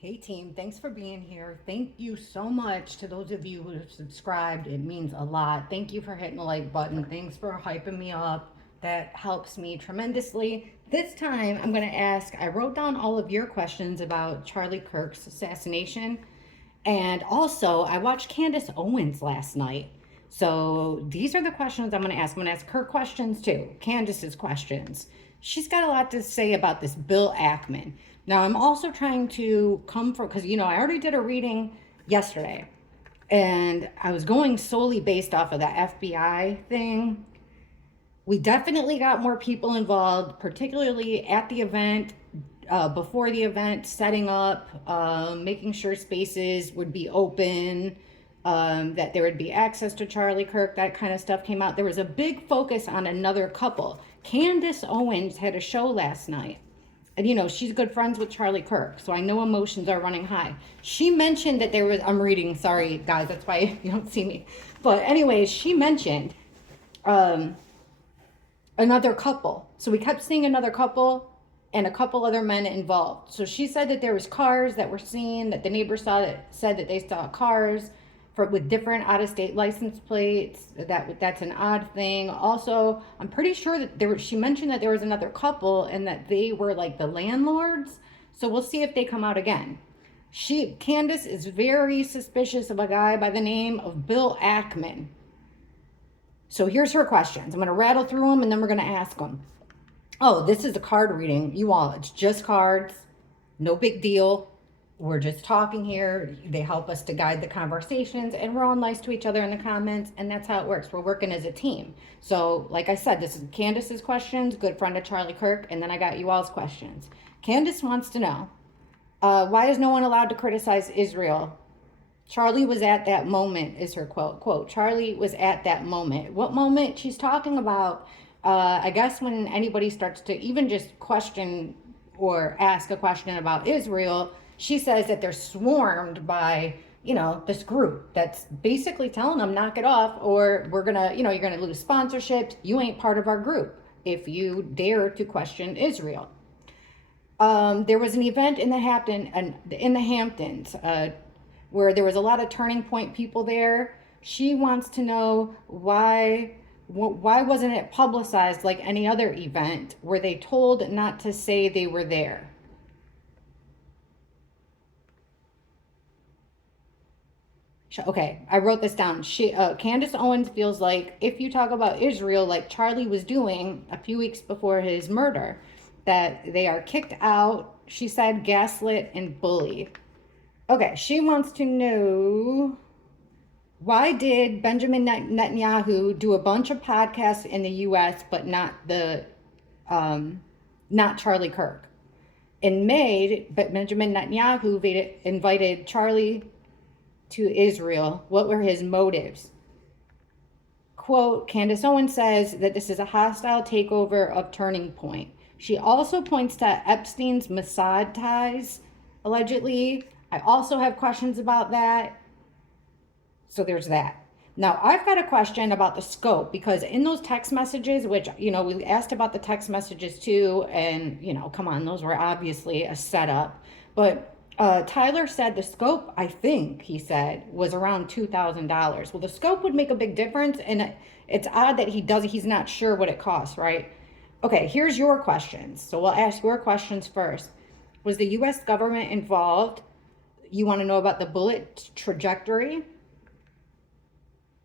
Hey team, thanks for being here. Thank you so much to those of you who have subscribed. It means a lot. Thank you for hitting the like button. Thanks for hyping me up. That helps me tremendously. This time I'm going to ask, I wrote down all of your questions about Charlie Kirk's assassination. And also, I watched Candace Owens last night. So these are the questions I'm going to ask. I'm going to ask her questions too, Candace's questions. She's got a lot to say about this Bill Ackman. Now, I'm also trying to come for, because, I already did a reading yesterday, and I was going solely based off of the FBI thing. We definitely got more people involved, particularly at the event, before the event, setting up, making sure spaces would be open, that there would be access to Charlie Kirk, that kind of stuff came out. There was a big focus on another couple. Candace Owens had a show last night. And she's good friends with Charlie Kirk, so I know emotions are running high. She mentioned that there was, I'm reading, sorry guys, that's why you don't see me. But anyways, she mentioned another couple. So we kept seeing another couple and a couple other men involved. So she said that there was cars that were seen, that the neighbors said that they saw cars with different out-of-state license plates. That's an odd thing. Also, I'm pretty sure that she mentioned that there was another couple and that they were like the landlords. So we'll see if they come out again. Candace is very suspicious of a guy by the name of Bill Ackman. So here's her questions. I'm going to rattle through them and then we're going to ask them. Oh, this is a card reading. You all, it's just cards. No big deal. We're just talking here. They help us to guide the conversations, and we're all nice to each other in the comments, and that's how it works. We're working as a team. So, like I said, this is Candace's questions, good friend of Charlie Kirk, and then I got you all's questions. Candace wants to know, why is no one allowed to criticize Israel? Charlie was at that moment, is her quote. Charlie was at that moment. What moment? She's talking about, I guess, when anybody starts to even just question or ask a question about Israel, she says that they're swarmed by, this group that's basically telling them, knock it off, or we're going to, you're going to lose sponsorships. You ain't part of our group if you dare to question Israel. There was an event in the Hamptons, where there was a lot of Turning Point people there. She wants to know why wasn't it publicized like any other event? Were they told not to say they were there? Okay, I wrote this down. Candace Owens feels like if you talk about Israel like Charlie was doing a few weeks before his murder, that they are kicked out, she said, gaslit, and bullied. Okay, she wants to know, why did Benjamin Netanyahu do a bunch of podcasts in the U.S. but not Charlie Kirk? In May, but Benjamin Netanyahu invited Charlie to Israel. What were his motives? Quote, Candace Owens says that this is a hostile takeover of Turning Point. She also points to Epstein's Mussad ties, allegedly. I also have questions about that. So there's that. Now, I've got a question about the scope, because in those text messages, which, we asked about the text messages too, and, come on, those were obviously a setup. But Tyler said the scope, I think he said, was around $2,000. Well, the scope would make a big difference, and it's odd that he's not sure what it costs, right? Okay, here's your questions. So we'll ask your questions first. Was the U.S. government involved? You want to know about the bullet trajectory?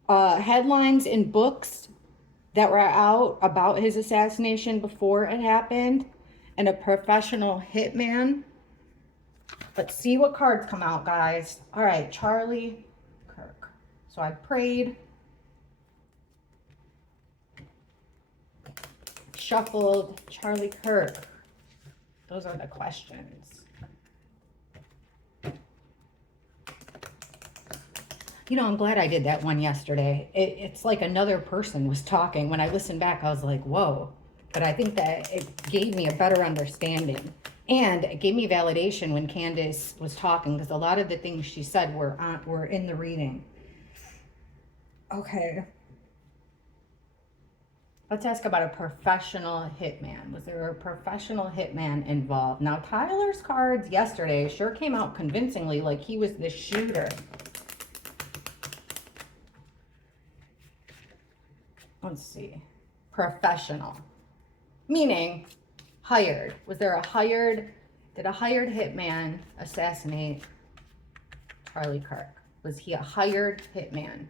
Headlines in books that were out about his assassination before it happened, and a professional hitman. Let's see what cards come out, guys. All right, Charlie Kirk. So I prayed, shuffled, Charlie Kirk. Those are the questions. I'm glad I did that one yesterday. It's like another person was talking. When I listened back, I was like, whoa. But I think that it gave me a better understanding. And it gave me validation when Candace was talking, because a lot of the things she said were in the reading. Okay. Let's ask about a professional hitman. Was there a professional hitman involved? Now, Tyler's cards yesterday sure came out convincingly like he was the shooter. Let's see. Professional. Meaning hired. Was there a hired, did a hired hitman assassinate Charlie Kirk? Was he a hired hitman?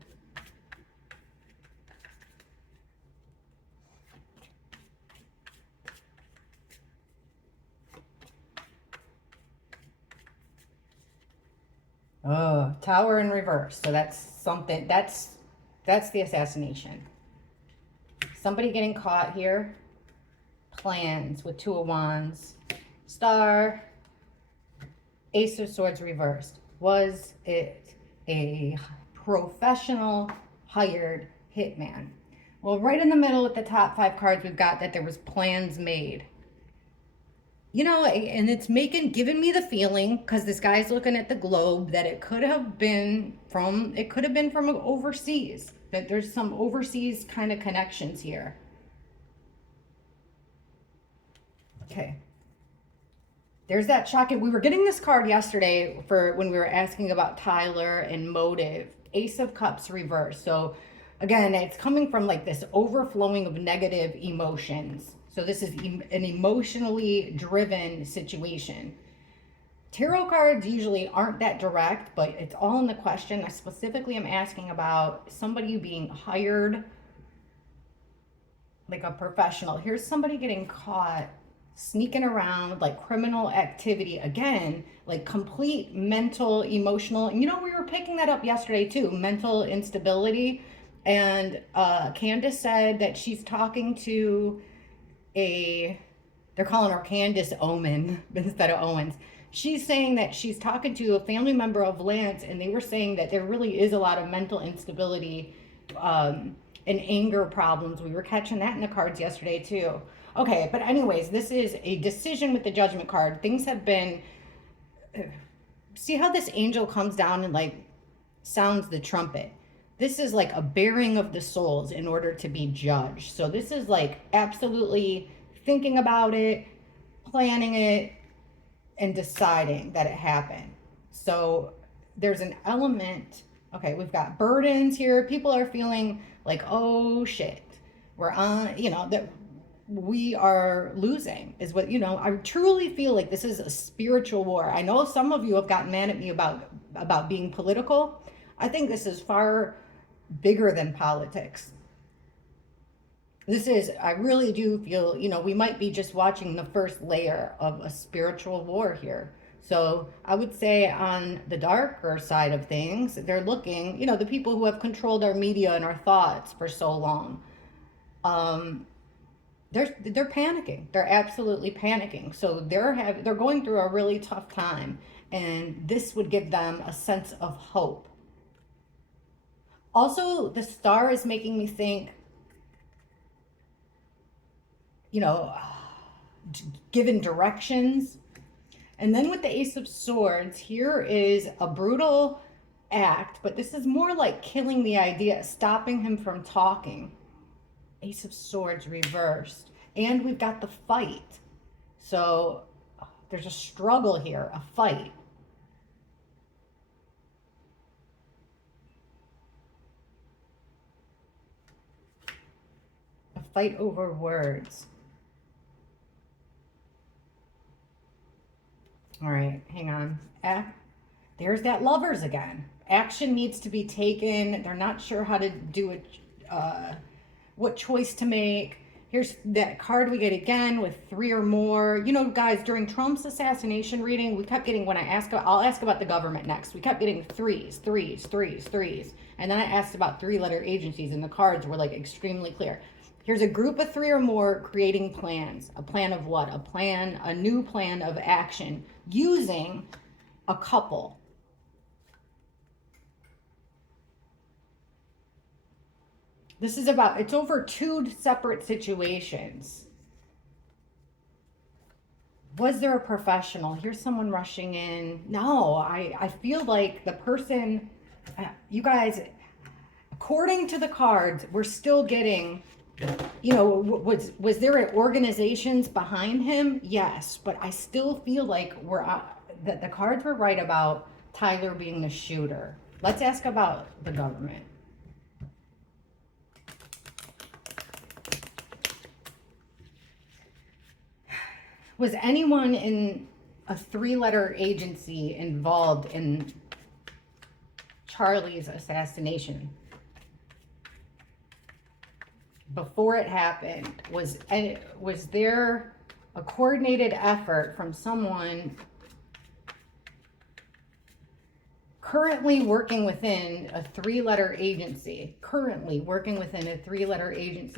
Oh, tower in reverse. So that's something, that's the assassination. Somebody getting caught here. Plans with 2 of wands. Star. Ace of swords reversed. Was it a professional hired hitman? Well, right in the middle with the top 5 cards, we've got that there was plans made. You know, and it's giving me the feeling, because this guy's looking at the globe, that it could have been from overseas. That there's some overseas kind of connections here. Okay. There's that shocking. We were getting this card yesterday for when we were asking about Tyler and motive. Ace of Cups reverse. So again, it's coming from like this overflowing of negative emotions. So this is an emotionally driven situation. Tarot cards usually aren't that direct, but it's all in the question. I specifically am asking about somebody being hired, like a professional. Here's somebody getting caught sneaking around, like criminal activity. Again, like complete mental, emotional. And you know, we were picking that up yesterday too, mental instability. And Candace said that she's talking to they're calling her Candace Owen instead of Owens. She's saying that she's talking to a family member of Lance, and they were saying that there really is a lot of mental instability and anger problems. We were catching that in the cards yesterday too. Okay, but anyways, this is a decision with the Judgment card. Things have been, see how this angel comes down and like sounds the trumpet. This is like a bearing of the souls in order to be judged. So this is like absolutely thinking about it, planning it, and deciding that it happened. So there's an element, okay, we've got burdens here. People are feeling like, oh shit, we're on, you know, that we are losing is what, you know, I truly feel like this is a spiritual war. I know some of you have gotten mad at me about being political. I think this is far bigger than politics. This is, I really do feel, you know, we might be just watching the first layer of a spiritual war here. So I would say on the darker side of things, they're looking, you know, the people who have controlled our media and our thoughts for so long, they're panicking. They're absolutely panicking. So they're going through a really tough time, and this would give them a sense of hope. Also, the star is making me think, you know, given directions. And then with the Ace of Swords, here is a brutal act, but this is more like killing the idea, stopping him from talking. Ace of Swords reversed. And we've got the fight. So there's a struggle here, a fight. A fight over words. All right, hang on. There's that lovers again. Action needs to be taken. They're not sure how to do it, what choice to make. Here's that card we get again with 3 or more. You know, guys, during Trump's assassination reading, we kept getting, I'll ask about the government next. We kept getting threes. And then I asked about 3-letter agencies, and the cards were like extremely clear. Here's a group of 3 or more creating plans. A plan of what? A new plan of action using a couple. This is it's over 2 separate situations. Was there a professional? Here's someone rushing in. No, I feel like the person, you guys, according to the cards, we're still getting You know, was there organizations behind him? Yes, but I still feel like that the cards were right about Tyler being the shooter. Let's ask about the government. Was anyone in a 3-letter agency involved in Charlie's assassination? Before it happened, was there a coordinated effort from someone currently working within a 3-letter agency?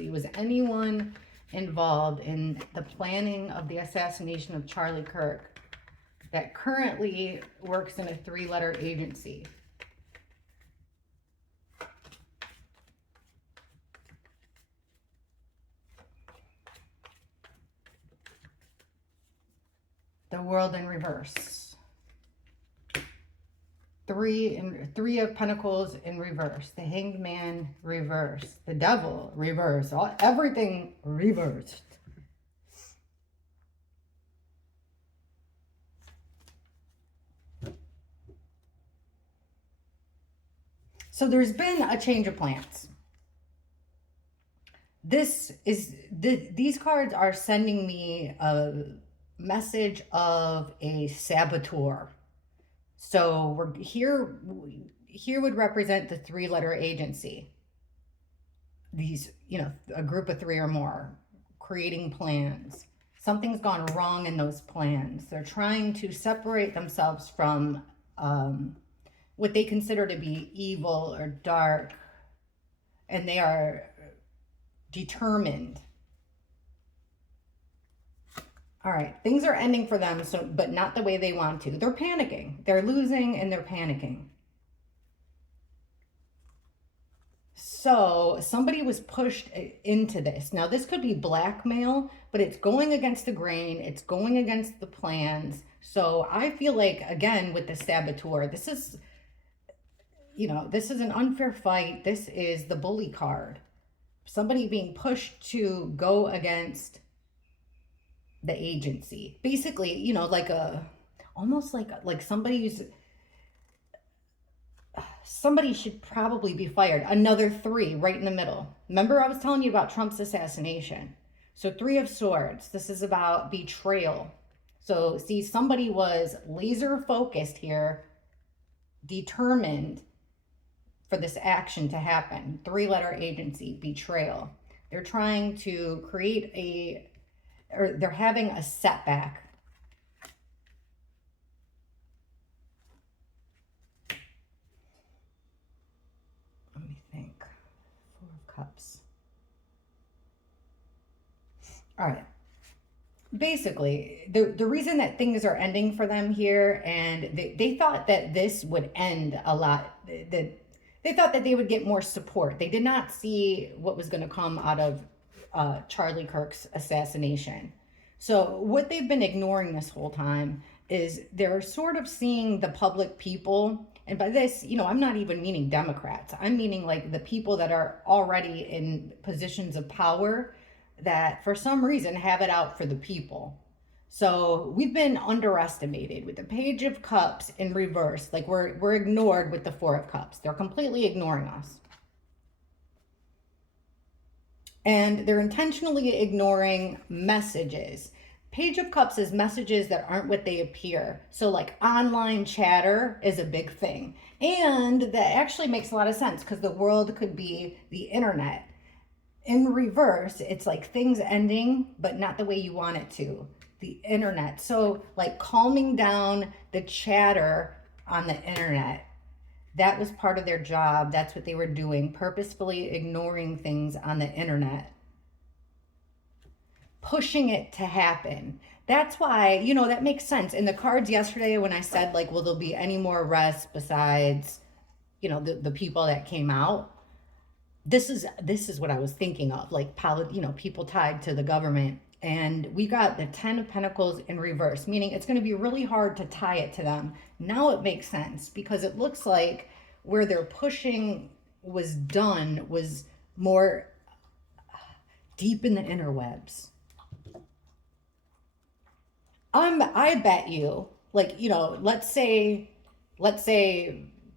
Was anyone involved in the planning of the assassination of Charlie Kirk that currently works in a 3-letter agency? The world in reverse. Three of Pentacles in reverse. The Hanged Man reverse. The Devil reverse. Everything reversed. So there's been a change of plans. These cards are sending me a message of a saboteur. So we're here would represent the 3-letter agency. These, a group of 3 or more creating plans. Something's gone wrong in those plans. They're trying to separate themselves from what they consider to be evil or dark, and they are determined. All right, things are ending for them, but not the way they want to. They're panicking. They're losing and they're panicking. So somebody was pushed into this. Now, this could be blackmail, but it's going against the grain. It's going against the plans. So I feel like, again, with the saboteur, this is an unfair fight. This is the bully card. Somebody being pushed to go against the agency. Basically, almost like somebody should probably be fired. Another 3 right in the middle. Remember I was telling you about Trump's assassination. So 3 of Swords. This is about betrayal. So see, somebody was laser focused here, determined for this action to happen. 3-letter agency, betrayal. They're trying to create they're having a setback. Let me think. 4 of Cups. All right. Basically, the reason that things are ending for them here, and they thought that this would end a lot, that they thought that they would get more support. They did not see what was going to come out of Charlie Kirk's assassination. So what they've been ignoring this whole time is they're sort of seeing the public people, and by this, I'm not even meaning Democrats. I'm meaning like the people that are already in positions of power that for some reason have it out for the people. So we've been underestimated with the Page of Cups in reverse. Like we're ignored with the 4 of Cups. They're completely ignoring us. And they're intentionally ignoring messages. Page of Cups is messages that aren't what they appear. So like online chatter is a big thing. And that actually makes a lot of sense because the world could be the internet. In reverse, it's like things ending, but not the way you want it to. The internet. So like calming down the chatter on the internet. That was part of their job. That's what they were doing, purposefully ignoring things on the internet. Pushing it to happen. That's why, that makes sense. In the cards yesterday when I said, like, will there be any more arrests besides, the people that came out? This is what I was thinking of, like, people tied to the government. And we got the 10 of Pentacles in reverse, meaning it's going to be really hard to tie it to them. Now it makes sense because it looks like where their pushing was done was more, deep in the interwebs. I bet you, like, let's say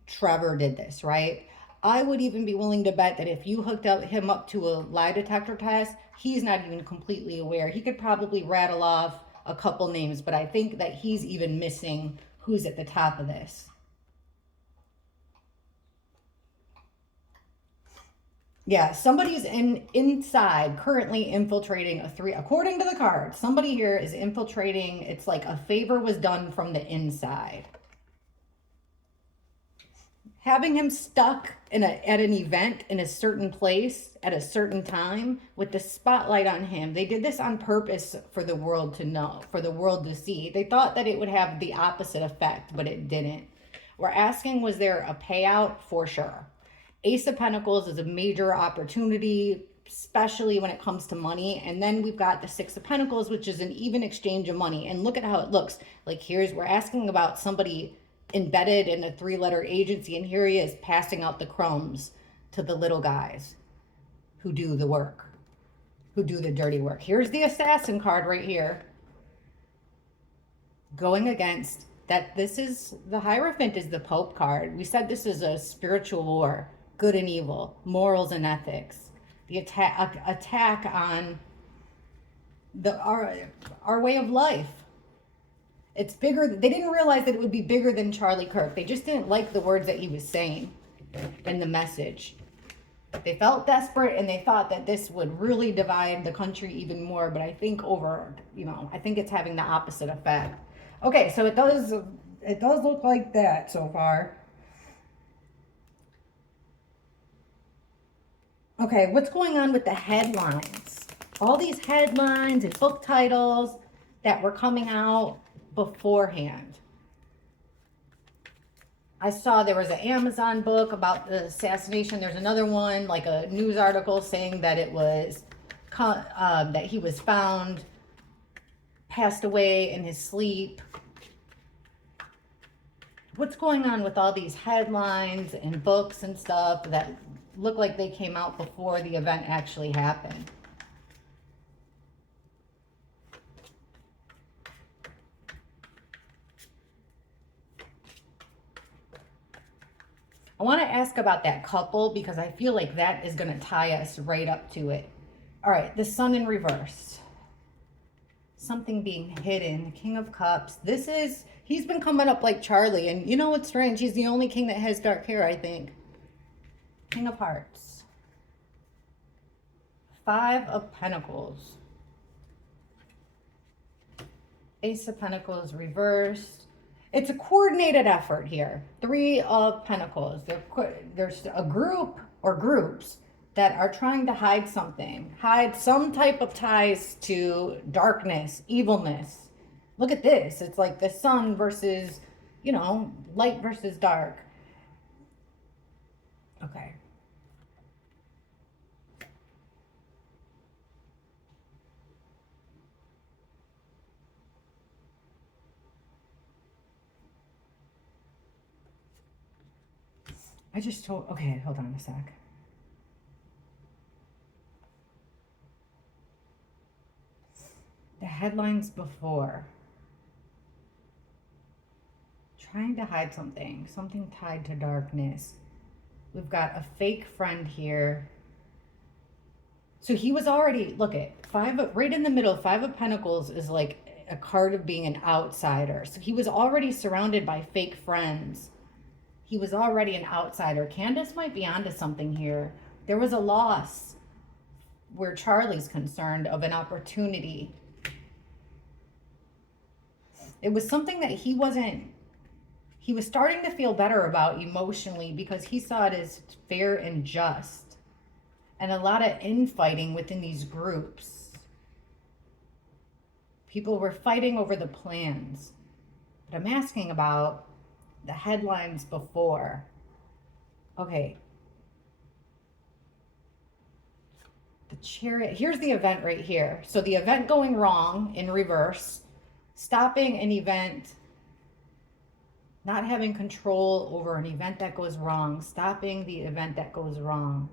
Trevor did this, right? I would even be willing to bet that if you hooked him up to a lie detector test, he's not even completely aware. He could probably rattle off a couple names, but I think that he's even missing who's at the top of this. Yeah, somebody's inside currently infiltrating according to the card. Somebody here is infiltrating. It's like a favor was done from the inside. Having him stuck at an event in a certain place at a certain time with the spotlight on him. They did this on purpose for the world to know, for the world to see. They thought that it would have the opposite effect, but it didn't. We're asking, was there a payout? For sure. Ace of Pentacles is a major opportunity, especially when it comes to money. And then we've got the Six of Pentacles, which is an even exchange of money. And look at how it looks. Like we're asking about somebody embedded in a 3-letter agency, and here he is passing out the crumbs to the little guys who do the work, who do the dirty work. Here's the Assassin card right here. Going against that, this is the Hierophant is the Pope card. We said this is a spiritual war. Good and evil, morals and ethics, the attack on our way of life. It's bigger. They didn't realize that it would be bigger than Charlie Kirk. They just didn't like the words that he was saying in the message. They felt desperate, and they thought that this would really divide the country even more. But I think I think it's having the opposite effect. Okay, so it does look like that so far. Okay, what's going on with the headlines? All these headlines and book titles that were coming out beforehand. I saw there was an Amazon book about the assassination. There's another one, like a news article saying that it was that he was found passed away in his sleep. What's going on with all these headlines and books and stuff that look like they came out before the event actually happened? I want to ask about that couple because I feel like that is going to tie us right up to it. All right, the Sun in reverse. Something being hidden. King of Cups. He's been coming up like Charlie. And you know what's strange? He's the only king that has dark hair, I think. King of Hearts. 5 of Pentacles. Ace of Pentacles reversed. It's a coordinated effort here. 3 of Pentacles. There's a group or groups that are trying to hide something. Hide some type of ties to darkness, evilness. Look at this. It's like the sun versus, light versus dark. Okay. Okay, hold on a sec. The headlines before. Trying to hide something tied to darkness. We've got a fake friend here. So he was already, look at, right in the middle, 5 of Pentacles is like a card of being an outsider. So he was already surrounded by fake friends. He was already an outsider. Candace might be onto something here. There was a loss where Charlie's concerned of an opportunity. It was something that he was starting to feel better about emotionally because he saw it as fair and just. And a lot of infighting within these groups. People were fighting over the plans. But I'm asking about the headlines before. Okay. The Chariot. Here's the event right here. So the event going wrong in reverse. Stopping an event. Not having control over an event that goes wrong. Stopping the event that goes wrong.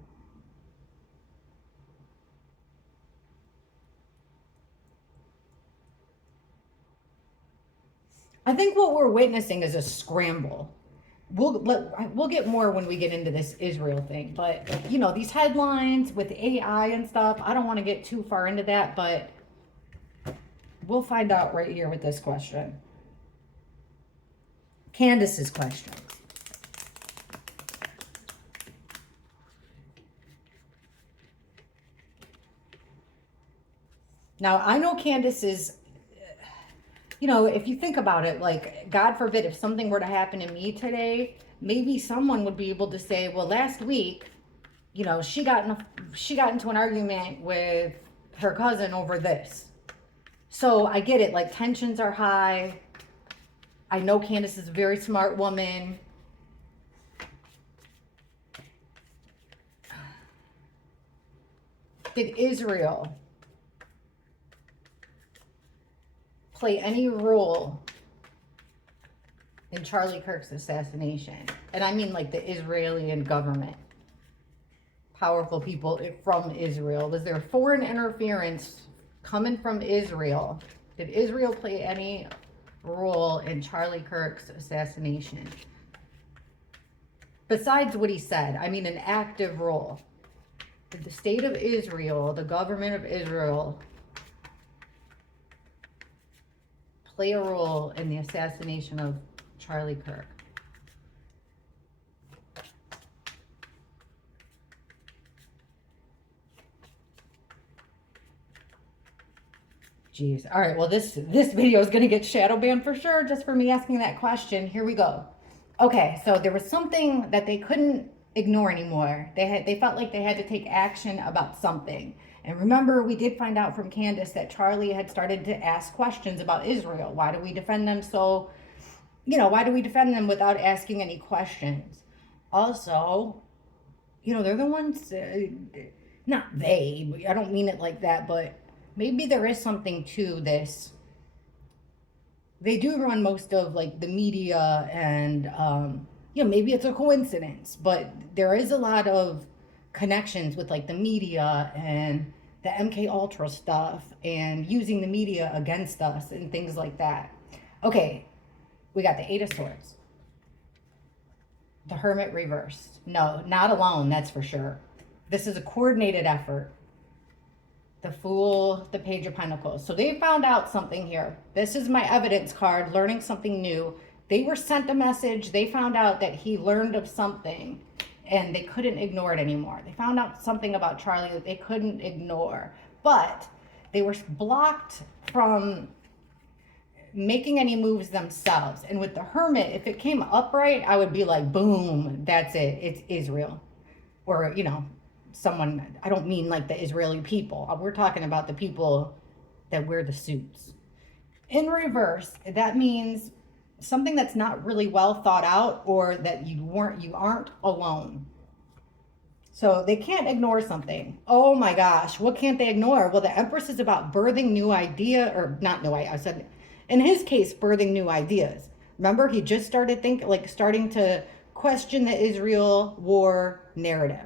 I think what we're witnessing is a scramble. We'll get more when we get into this Israel thing, but you know, these headlines with AI and stuff, I don't want to get too far into that, but we'll find out right here with this question. Candace's question. Now, I know Candace is, you know, if you think about it, like, God forbid, if something were to happen to me today, maybe someone would be able to say, well, last week, you know, she got into an argument with her cousin over this. So I get it, like, tensions are high. I know Candace is a very smart woman. Did Israel play any role in Charlie Kirk's assassination? And I mean like the Israeli government, powerful people from Israel. Was there foreign interference coming from Israel? Did Israel play any role in Charlie Kirk's assassination? Besides what he said, I mean an active role. Did the state of Israel, the government of Israel, play a role in the assassination of Charlie Kirk? Jeez. All right. Well, this video is going to get shadow banned for sure, just for me asking that question. Here we go. Okay. So there was something that they couldn't ignore anymore. They felt like they had to take action about something. And remember, we did find out from Candace that Charlie had started to ask questions about Israel. Why do we defend them so, you know, why do we defend them without asking any questions? Also, you know, they're the ones, not they, I don't mean it like that, but maybe there is something to this. They do run most of like the media and, you know, maybe it's a coincidence, but there is a lot of connections with like the media and the MK Ultra stuff and using the media against us and things like that. Okay, we got the Eight of Swords. The Hermit reversed. No, not alone, that's for sure. This is a coordinated effort. The Fool, the Page of Pentacles. So they found out something here. This is my evidence card, learning something new. They were sent a message. They found out that he learned of something and they couldn't ignore it anymore. They found out something about Charlie that they couldn't ignore, but they were blocked from making any moves themselves. And with the Hermit, if it came upright, I would be like, boom, that's it. It's Israel. Or, you know, someone, I don't mean like the Israeli people. We're talking about the people that wear the suits. In reverse, that means something that's not really well thought out, or that you aren't alone. So they can't ignore something. Oh my gosh, what can't they ignore? Well, the Empress is about birthing new idea, or not new idea. I said, in his case, birthing new ideas. Remember, he just started starting to question the Israel war narrative.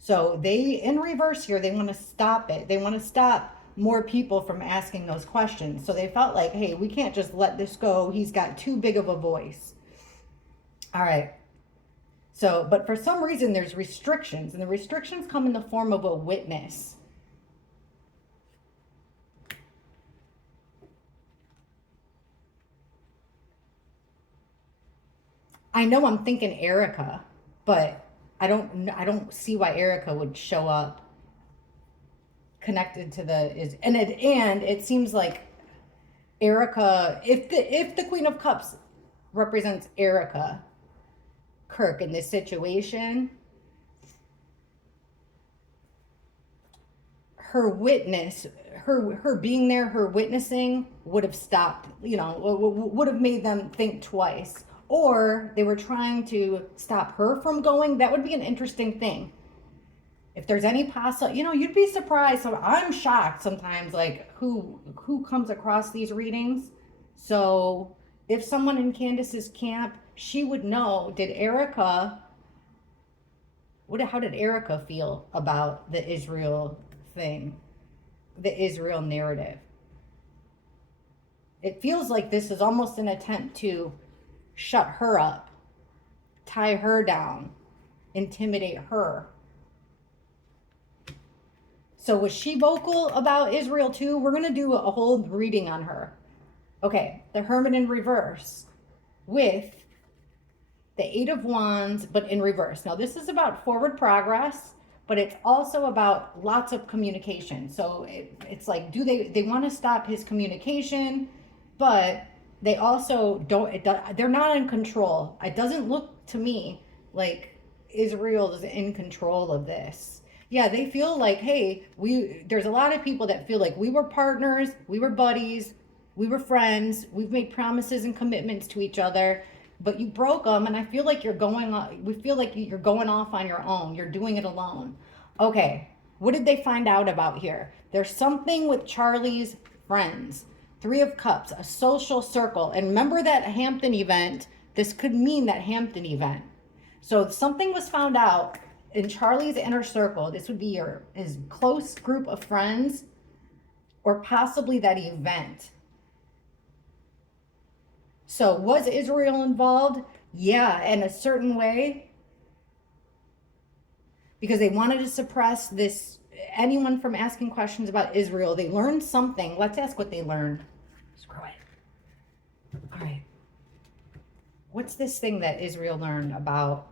So they, in reverse here, they want to stop it. They want to stop more people from asking those questions. So they felt like, hey, we can't just let this go. He's got too big of a voice. All right. So, but for some reason there's restrictions, and the restrictions come in the form of a witness. I know I'm thinking Erica, but I don't see why Erica would show up connected to and it seems like Erica, if the Queen of Cups represents Erica Kirk in this situation, her witness, her being there, her witnessing would have stopped, you know, would have made them think twice. Or they were trying to stop her from going. That would be an interesting thing. If there's any possible, you know, you'd be surprised. So I'm shocked sometimes, like who comes across these readings. So if someone in Candace's camp, she would know, how did Erica feel about the Israel thing, the Israel narrative? It feels like this is almost an attempt to shut her up, tie her down, intimidate her. So was she vocal about Israel too? We're going to do a whole reading on her. Okay, the Hermit in reverse with the Eight of Wands, but in reverse. Now this is about forward progress, but it's also about lots of communication. So it's like, do they want to stop his communication, but they also they're not in control. It doesn't look to me like Israel is in control of this. Yeah, they feel like, hey, there's a lot of people that feel like we were partners, we were buddies, we were friends, we've made promises and commitments to each other, but you broke them, and I feel like we feel like you're going off on your own. You're doing it alone. Okay, what did they find out about here? There's something with Charlie's friends. Three of Cups, a social circle. And remember that Hampton event? This could mean that Hampton event. So something was found out in Charlie's inner circle. This would be his close group of friends, or possibly that event. So was Israel involved? Yeah, in a certain way. Because they wanted to suppress anyone from asking questions about Israel. They learned something. Let's ask what they learned. Screw it. All right. What's this thing that Israel learned about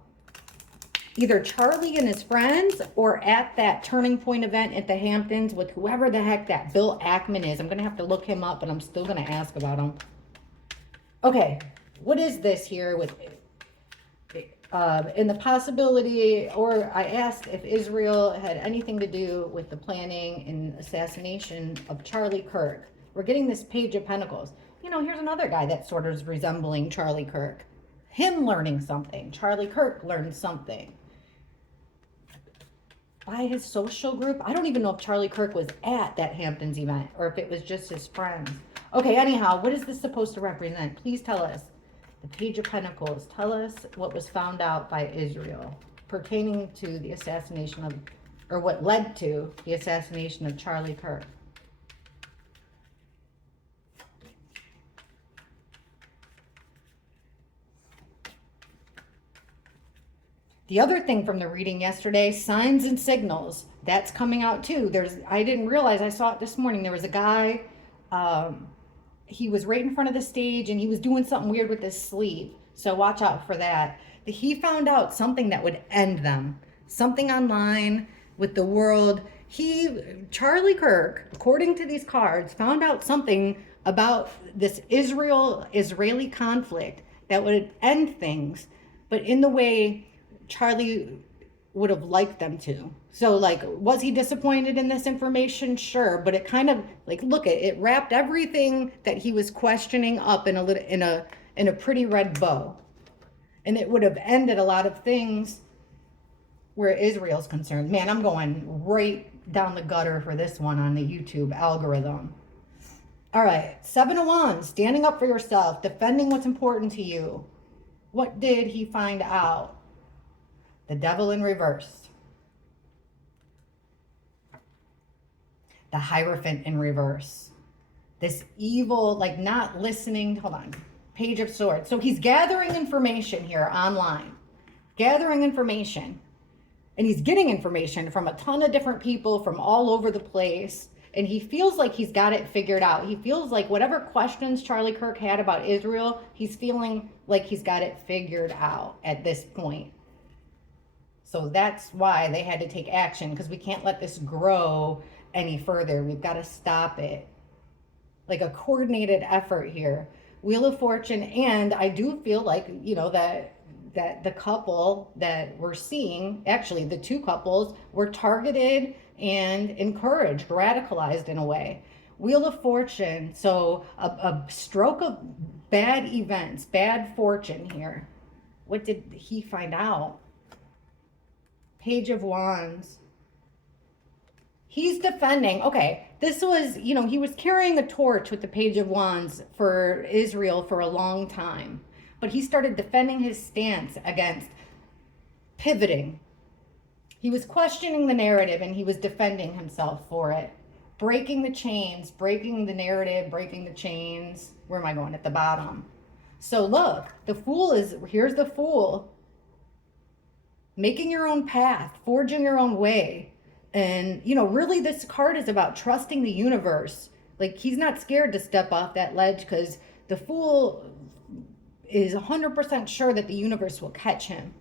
either Charlie and his friends, or at that turning point event at the Hamptons with whoever the heck that Bill Ackman is? I'm going to have to look him up, but I'm still going to ask about him. Okay, what is this here with in the possibility, or I asked if Israel had anything to do with the planning and assassination of Charlie Kirk. We're getting this Page of Pentacles. Here's another guy that sort of is resembling Charlie Kirk. Him learning something. Charlie Kirk learned something. By his social group. I don't even know if Charlie Kirk was at that Hamptons event, or if it was just his friends. Okay, anyhow, what is this supposed to represent? Please tell us. The Page of Pentacles. Tell us what was found out by Israel pertaining to the assassination of, or what led to the assassination of Charlie Kirk. The other thing from the reading yesterday, signs and signals, that's coming out too. I didn't realize, I saw it this morning. There was a guy, he was right in front of the stage and he was doing something weird with his sleeve. So watch out for that. He found out something that would end them. Something online with the world. Charlie Kirk, according to these cards, found out something about this Israeli conflict that would end things, but in the way Charlie would have liked them to. So was he disappointed in this information? Sure, but it kind of look at it, wrapped everything that he was questioning up in a pretty red bow. And it would have ended a lot of things where Israel's concerned. Man, I'm going right down the gutter for this one on the YouTube algorithm. All right, Seven of Wands, standing up for yourself, defending what's important to you. What did he find out? The Devil in reverse. The Hierophant in reverse. This evil, not listening. Hold on. Page of Swords. So he's gathering information here online. Gathering information. And he's getting information from a ton of different people from all over the place. And he feels like he's got it figured out. He feels like whatever questions Charlie Kirk had about Israel, he's feeling like he's got it figured out at this point. So that's why they had to take action, because we can't let this grow any further. We've got to stop it. Like a coordinated effort here. Wheel of Fortune. And I do feel like, that the couple that we're seeing, actually the two couples, were targeted and encouraged, radicalized in a way. Wheel of Fortune. So a stroke of bad events, bad fortune here. What did he find out? Page of Wands. He's defending. Okay, this was, he was carrying a torch with the Page of Wands for Israel for a long time. But he started defending his stance against pivoting. He was questioning the narrative and he was defending himself for it. breaking the chains, breaking the narrative, breaking the chains. Where am I going? At the bottom. So look, the fool is, here's the fool, making your own path, forging your own way. And, you know, really this card is about trusting the universe. Like, he's not scared to step off that ledge because the fool is 100% sure that the universe will catch him.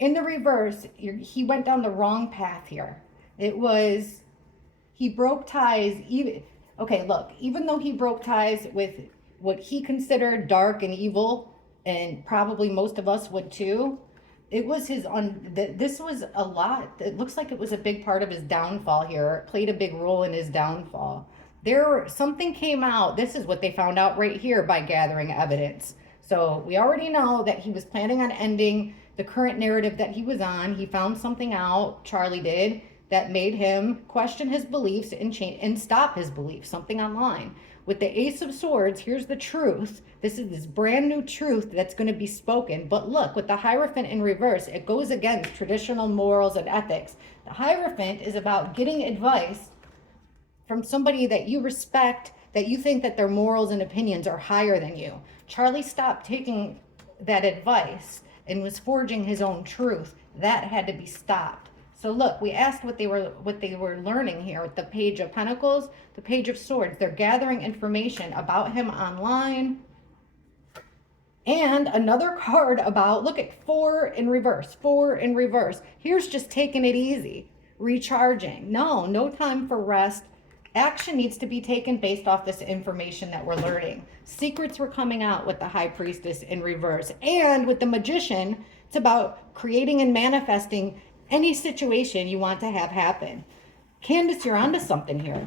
In the reverse, he went down the wrong path here. It was, he broke ties. Okay, look, even though he broke ties with what he considered dark and evil, and probably most of us would too, it was this was a lot. It looks like it was a big part of his downfall here. It played a big role in his downfall. Something came out. This is what they found out right here by gathering evidence. So we already know that he was planning on ending the current narrative that he was on. He found something out, Charlie did, that made him question his beliefs and stop his beliefs, something online. With the Ace of Swords, here's the truth. This is this brand new truth that's going to be spoken. But look, with the Hierophant in reverse, it goes against traditional morals and ethics. The Hierophant is about getting advice from somebody that you respect, that you think that their morals and opinions are higher than you. Charlie stopped taking that advice and was forging his own truth. That had to be stopped. So look, we asked what they were learning here with the Page of Pentacles, the Page of Swords. They're gathering information about him online. And another card about, look at 4 in reverse, 4 in reverse. Here's just taking it easy, recharging. No time for rest. Action needs to be taken based off this information that we're learning. Secrets were coming out with the High Priestess in reverse. And with the Magician, it's about creating and manifesting any situation you want to have happen. Candace, you're onto something here.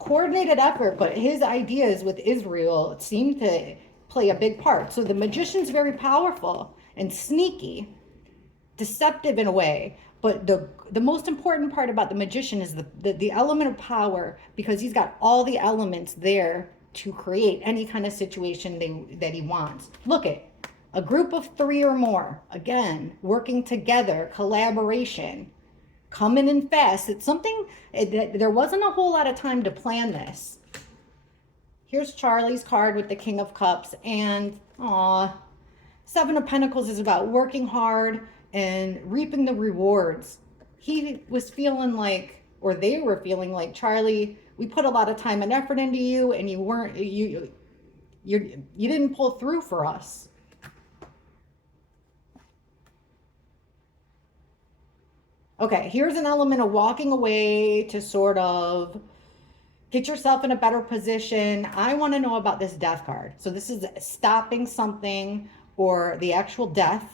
Coordinated effort, but his ideas with Israel seem to play a big part. So the Magician's very powerful and sneaky, deceptive in a way. But the most important part about the Magician is the element of power, because he's got all the elements there to create any kind of situation that he wants. Look at a group of 3 or more, again, working together, collaboration, coming in fast. It's something that there wasn't a whole lot of time to plan this. Here's Charlie's card with the King of Cups, and 7 of Pentacles is about working hard and reaping the rewards. He was feeling like, or they were feeling like, Charlie, we put a lot of time and effort into you, and you didn't pull through for us. Okay, here's an element of walking away to sort of get yourself in a better position. I want to know about this Death card. So this is stopping something, or the actual death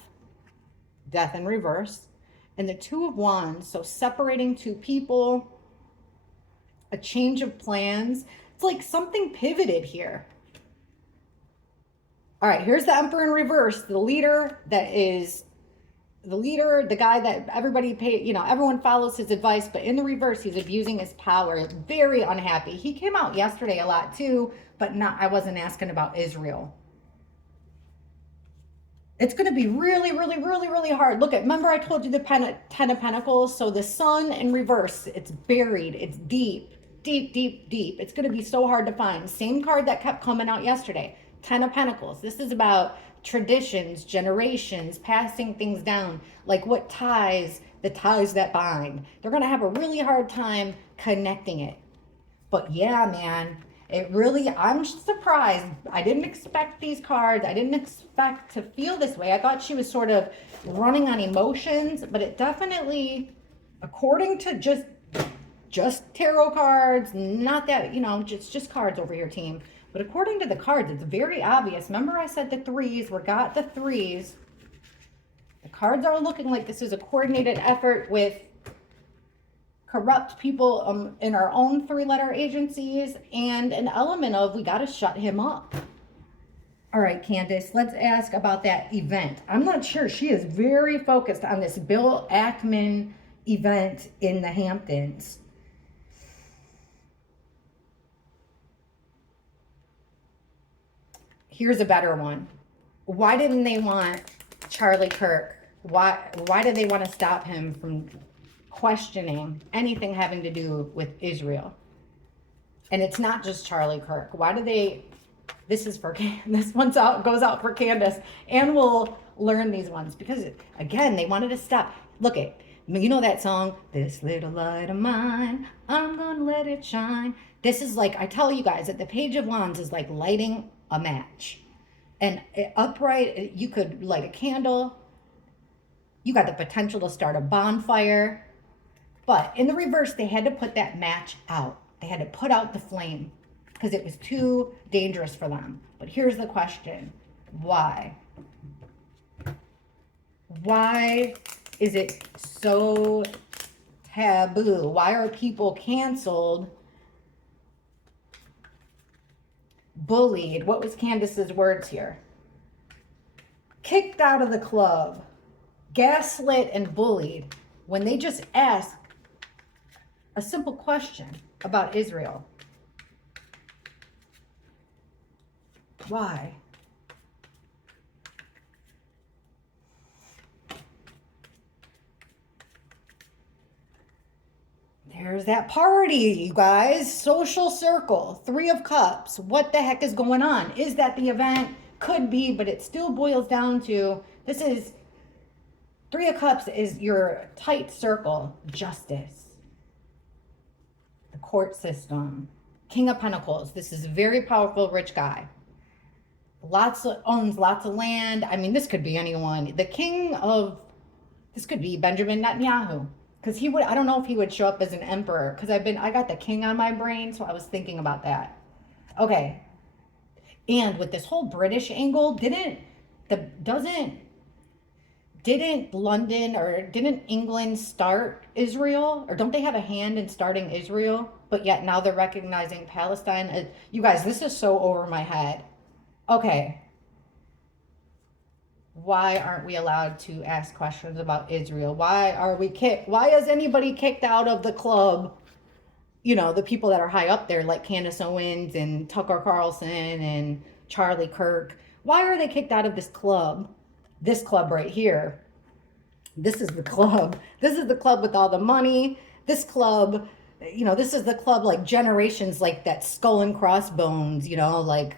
in reverse. And the 2 of Wands, so separating 2 people, a change of plans. It's like something pivoted here. All right, here's the Emperor in reverse, the leader that is the guy that everybody everyone follows his advice, but in the reverse, he's abusing his power. Very unhappy. He came out yesterday a lot too, but I wasn't asking about Israel. It's going to be really, really, really, really hard. Remember I told you the 10 of Pentacles? So the Sun in reverse, it's buried. It's deep, deep, deep, deep. It's going to be so hard to find. Same card that kept coming out yesterday, 10 of Pentacles. This is about traditions, generations, passing things down, like what ties, the ties that bind. They're going to have a really hard time connecting it. But yeah, man, I'm surprised. I didn't expect these cards. I didn't expect to feel this way. I thought she was sort of running on emotions, but it definitely, according to just tarot cards, not that, just cards over here, team. But according to the cards, it's very obvious. Remember I said the 3s, we got the 3s. The cards are looking like this is a coordinated effort with corrupt people in our own 3-letter agencies, and an element of we got to shut him up. All right, Candace, let's ask about that event. I'm not sure. She is very focused on this Bill Ackman event in the Hamptons. Here's a better one. Why didn't they want Charlie Kirk? Why did they want to stop him from questioning anything having to do with Israel. And it's not just Charlie Kirk. Why do they, this is for, this one's out, goes out for Candace, and we'll learn these ones because, again, they wanted to stop. Look at, you know that song, This Little Light of Mine, I'm gonna let it shine. This is like, I tell you guys that the Page of Wands is like lighting a match. And upright, you could light a candle. You got the potential to start a bonfire. But in the reverse, they had to put that match out. They had to put out the flame because it was too dangerous for them. But here's the question. Why? Why is it so taboo? Why are people canceled, bullied? What was Candace's words here? Kicked out of the club, gaslit and bullied when they just asked a simple question about Israel. Why? There's that party, you guys. Social circle, 3 of Cups. What the heck is going on? Is that the event? Could be, but it still boils down to, this is, 3 of Cups is your tight circle. Justice. The court system. King of Pentacles. This is a very powerful, rich guy. Owns lots of land. I mean, this could be anyone. The king of, this could be Benjamin Netanyahu. Because he would, I don't know if he would show up as an emperor. Because I got the king on my brain, so I was thinking about that. Okay. And with this whole British angle, didn't London or didn't England start Israel? Or don't they have a hand in starting Israel? But yet now they're recognizing Palestine. You guys, this is so over my head. Okay. Why aren't we allowed to ask questions about Israel? Why are we kicked? Why is anybody kicked out of the club? You know, the people that are high up there, like Candace Owens and Tucker Carlson and Charlie Kirk. Why are they kicked out of this club? This club right here. This is the club. This is the club with all the money. This club, you know, this is the club like generations, like that skull and crossbones, you know, like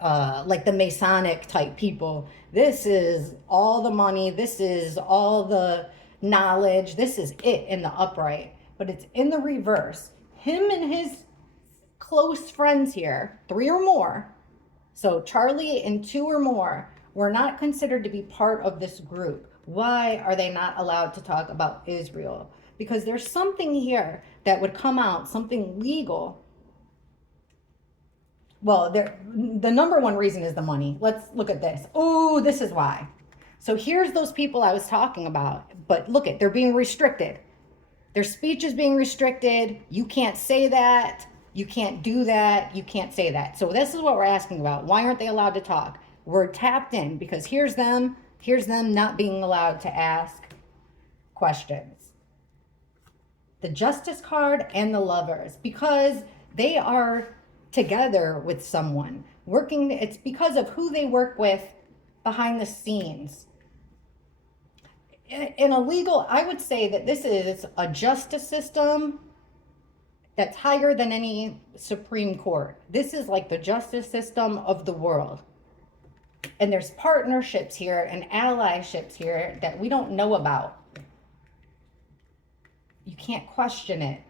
the Masonic type people. This is all the money. This is all the knowledge. This is it in the upright. But it's in the reverse. Him and his close friends here, 3 or more, so Charlie and 2 or more, were not considered to be part of this group. Why are they not allowed to talk about Israel? Because there's something here that would come out, something legal. Well, the number one reason is the money. Let's look at this. Oh, this is why. So here's those people I was talking about. But look at, they're being restricted. Their speech is being restricted. You can't say that. You can't do that. You can't say that. So this is what we're asking about. Why aren't they allowed to talk? We're tapped in because here's them not being allowed to ask questions. The Justice card and the Lovers, because they are together with someone working. It's because of who they work with behind the scenes. In a legal, I would say that this is a justice system that's higher than any Supreme Court. This is like the justice system of the world. And there's partnerships here and allyships here that we don't know about. You can't question it.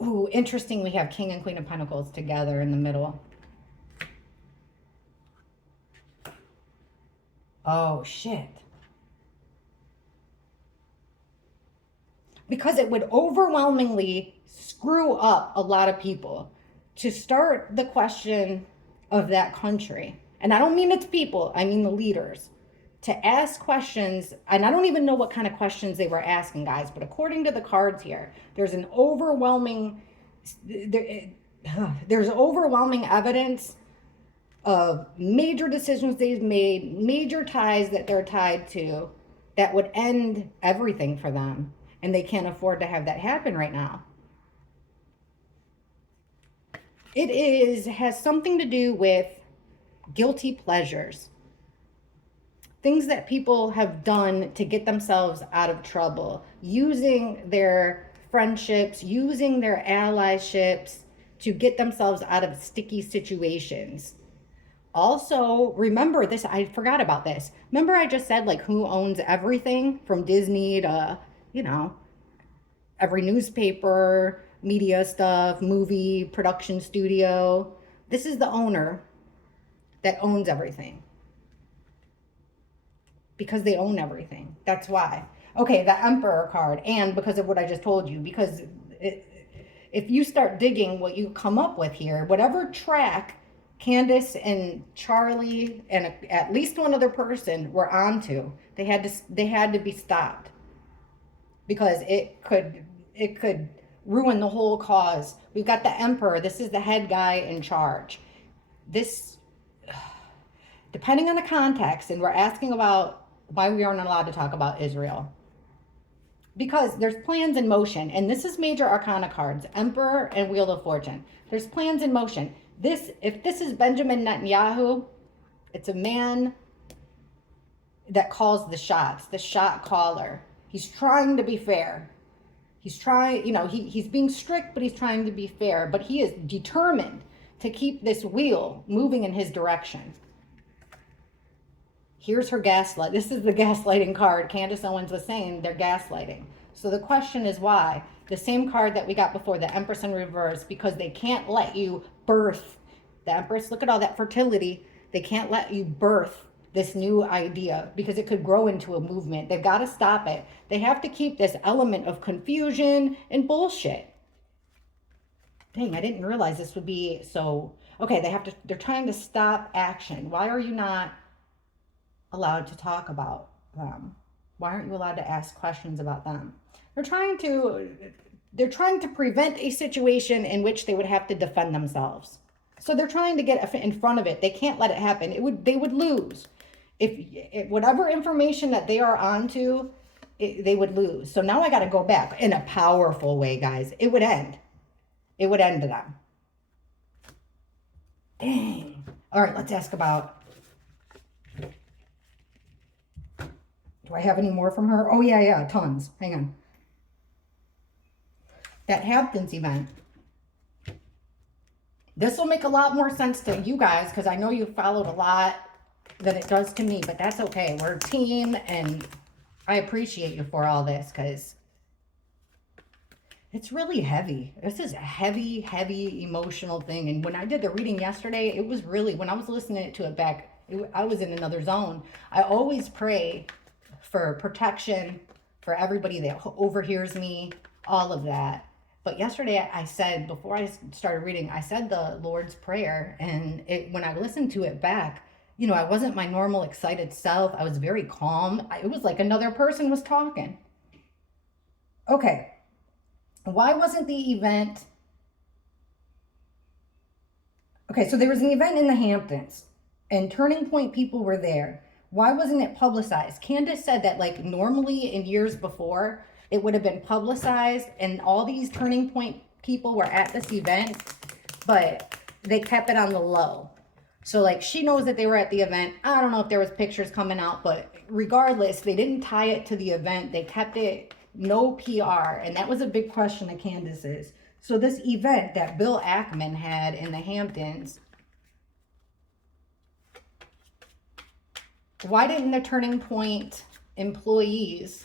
Ooh, interesting, we have King and Queen of Pentacles together in the middle. Oh, shit. Because it would overwhelmingly screw up a lot of people to start the question of that country. And I don't mean it's people, I mean the leaders. To ask questions, and I don't even know what kind of questions they were asking, guys, but according to the cards here, there's an overwhelming, there's overwhelming evidence of major decisions they've made, major ties that they're tied to, that would end everything for them. And they can't afford to have that happen right now. It has something to do with guilty pleasures. things that people have done to get themselves out of trouble, using their friendships, using their allyships to get themselves out of sticky situations. Also, remember this, I forgot about this. Remember I just said like who owns everything from Disney to, you know, every newspaper, media stuff, movie, production studio. This is the owner that owns everything. Because they own everything. That's why. Okay, the Emperor card. And because of what I just told you. Because if you start digging what you come up with here, whatever track Candace and Charlie and at least one other person were onto, they had to be stopped. Because it could ruin the whole cause. We've got the Emperor. This is the head guy in charge. This, depending on the context, and we're asking about why we aren't allowed to talk about Israel. Because there's plans in motion, and this is major arcana cards, Emperor and Wheel of Fortune. There's plans in motion. If this is Benjamin Netanyahu, it's a man that calls the shots, the shot caller. He's trying to be fair. He's trying, you know, he's being strict, but he's trying to be fair. But he is determined to keep this wheel moving in his direction. Here's her gaslight. This is the gaslighting card. Candace Owens was saying they're gaslighting. So the question is why? The same card that we got before, the Empress in reverse, because they can't let you birth the Empress. Look at all that fertility. They can't let you birth this new idea because it could grow into a movement. They've got to stop it. They have to keep this element of confusion and bullshit. Dang, I didn't realize this would be so. Okay, they're trying to stop action. Why are you not allowed to talk about them? Why aren't you allowed to ask questions about them? They're trying to prevent a situation in which they would have to defend themselves. So they're trying to get in front of it. They can't let it happen. They would lose. If whatever information that they are onto, they would lose. So now I got to go back in a powerful way, guys. It would end. It would end to them. Dang. All right, let's ask about. Do I have any more from her? Oh, yeah, tons. Hang on. That Hamptons event. This will make a lot more sense to you guys because I know you followed a lot than it does to me, but that's okay. We're a team, and I appreciate you for all this because it's really heavy. This is a heavy, heavy emotional thing. And when I did the reading yesterday, it was really, when I was listening to it back, I was in another zone. I always pray for protection for everybody that overhears me, all of that. But yesterday I said, before I started reading, I said the Lord's Prayer. And when I listened to it back, you know, I wasn't my normal excited self. I was very calm. It was like another person was talking. Okay. Why wasn't the event? Okay, so there was an event in the Hamptons and Turning Point people were there. Why wasn't it publicized? Candace said that like normally in years before, it would have been publicized and all these Turning Point people were at this event, but they kept it on the low. So like she knows that they were at the event. I don't know if there was pictures coming out, but regardless, they didn't tie it to the event. They kept it no PR. And that was a big question of Candace's. So this event that Bill Ackman had in the Hamptons, why didn't the Turning Point employees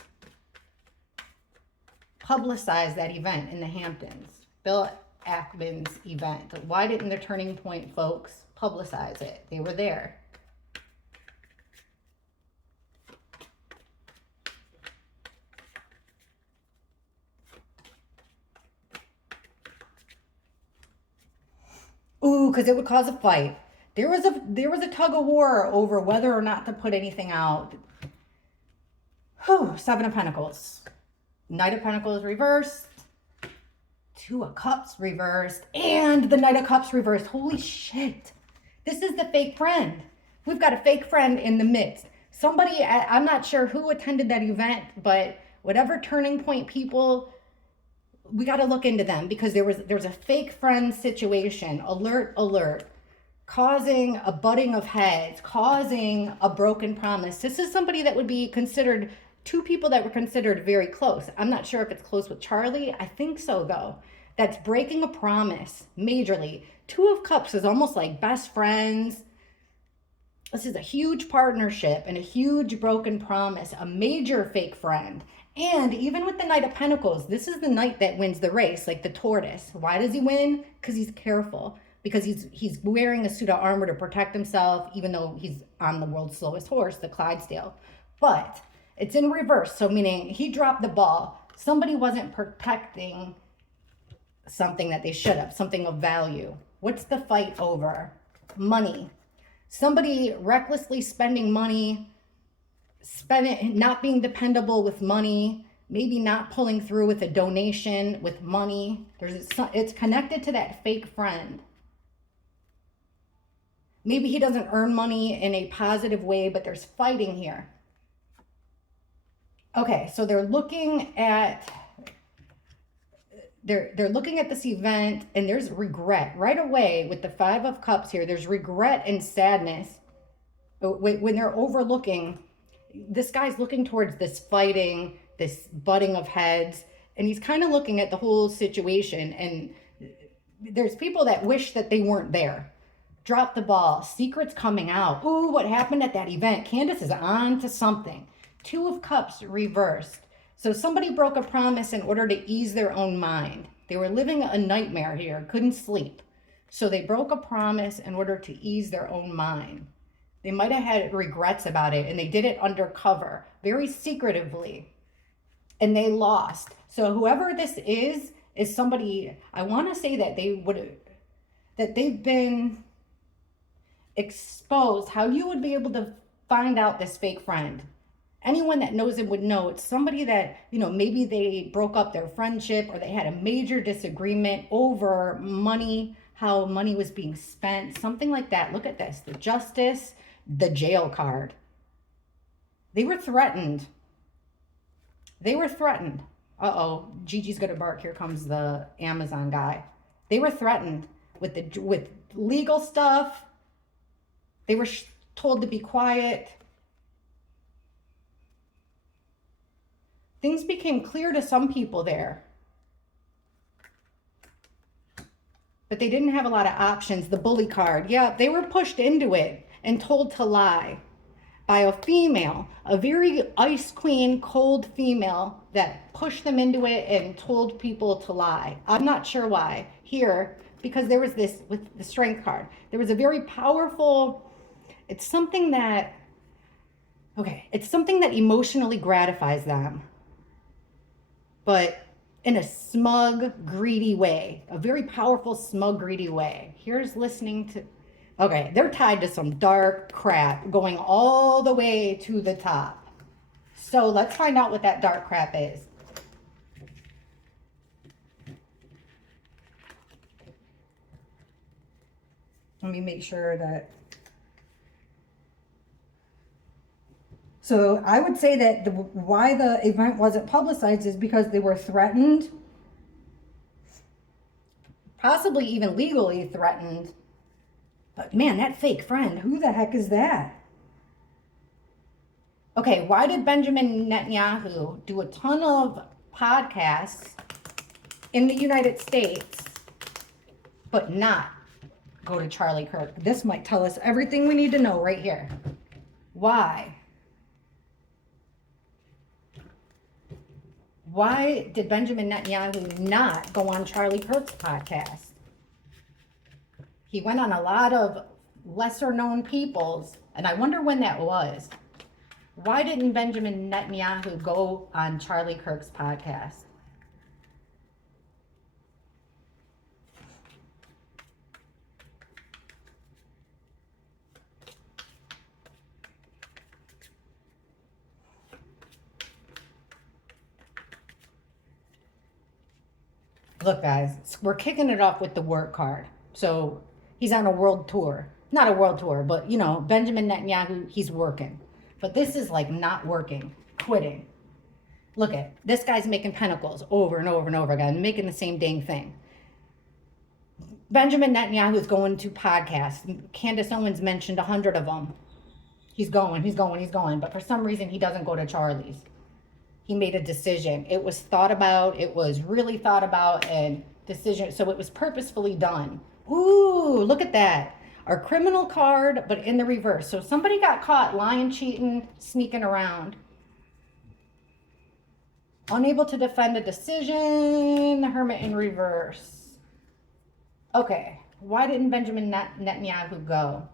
publicize that event in the Hamptons? Bill Ackman's event. Why didn't the Turning Point folks publicize it? They were there. Ooh, because it would cause a fight. There was a tug of war over whether or not to put anything out. Whew, Seven of Pentacles. Knight of Pentacles reversed. Two of Cups reversed. And the Knight of Cups reversed. Holy shit. This is the fake friend. We've got a fake friend in the midst. Somebody, I'm not sure who attended that event, but whatever Turning Point people, we got to look into them because there's a fake friend situation. Alert, alert. causing a butting of heads, causing a broken promise. This is somebody that would be considered, two people that were considered very close. I'm not sure if it's close with Charlie. I think so, though. That's breaking a promise majorly. Two of Cups is almost like best friends. This is a huge partnership and a huge broken promise, a major fake friend. And even with the Knight of Pentacles, this is the knight that wins the race, like the tortoise. Why does he win? Because he's careful. Because he's wearing a suit of armor to protect himself, even though he's on the world's slowest horse, the Clydesdale. But it's in reverse, so meaning he dropped the ball. Somebody wasn't protecting something that they should have, something of value. What's the fight over? Money. Somebody recklessly spending money, not being dependable with money, maybe not pulling through with a donation with money. It's connected to that fake friend. Maybe he doesn't earn money in a positive way, but there's fighting here. Okay, so they're looking at this event, and there's regret right away with the Five of Cups here. There's regret and sadness when they're overlooking. This guy's looking towards this fighting, this butting of heads, and he's kind of looking at the whole situation. And there's people that wish that they weren't there. Drop the ball, secrets coming out. Ooh, what happened at that event? Candace is on to something. Two of Cups reversed. So somebody broke a promise in order to ease their own mind. They were living a nightmare here, couldn't sleep. So they broke a promise in order to ease their own mind. They might have had regrets about it, and they did it undercover, very secretively. And they lost. So whoever this is somebody, I want to say that they've been exposed. How you would be able to find out this fake friend. Anyone that knows it would know. It's somebody that, maybe they broke up their friendship, or they had a major disagreement over money, how money was being spent, something like that. Look at this, the Justice, the Jail card. They were threatened. Uh-oh, Gigi's gonna bark. Here comes the Amazon guy. They were threatened with legal stuff. They were told to be quiet. Things became clear to some people there. But they didn't have a lot of options. The bully card. Yeah, they were pushed into it and told to lie by a female, a very ice queen, cold female that pushed them into it and told people to lie. I'm not sure why. Here, because there was this, with the Strength card, there was a very powerful, it's something that emotionally gratifies them, but in a smug, greedy way, a very powerful, smug, greedy way. Here's listening to, okay, they're tied to some dark crap going all the way to the top. So let's find out what that dark crap is. Let me make sure that. So I would say that why the event wasn't publicized is because they were threatened, possibly even legally threatened. But man, that fake friend, who the heck is that? Okay, why did Benjamin Netanyahu do a ton of podcasts in the United States, but not go to Charlie Kirk? This might tell us everything we need to know right here. Why? Why did Benjamin Netanyahu not go on Charlie Kirk's podcast? He went on a lot of lesser known people's, and I wonder when that was. Why didn't Benjamin Netanyahu go on Charlie Kirk's podcast? Look, guys, we're kicking it off with the work card. So he's on a world tour. Not a world tour, but, Benjamin Netanyahu, he's working. But this is like not working, quitting. Look at this guy's making pentacles over and over and over again, making the same dang thing. Benjamin Netanyahu is going to podcasts. Candace Owens mentioned 100 of them. He's going. But for some reason, he doesn't go to Charlie's. He made a decision. It was thought about. It was really thought about and decision. So it was purposefully done. Ooh, look at that. Our criminal card, but in the reverse. So somebody got caught lying, cheating, sneaking around. Unable to defend a decision. The Hermit in reverse. Okay. Why didn't Benjamin Netanyahu go?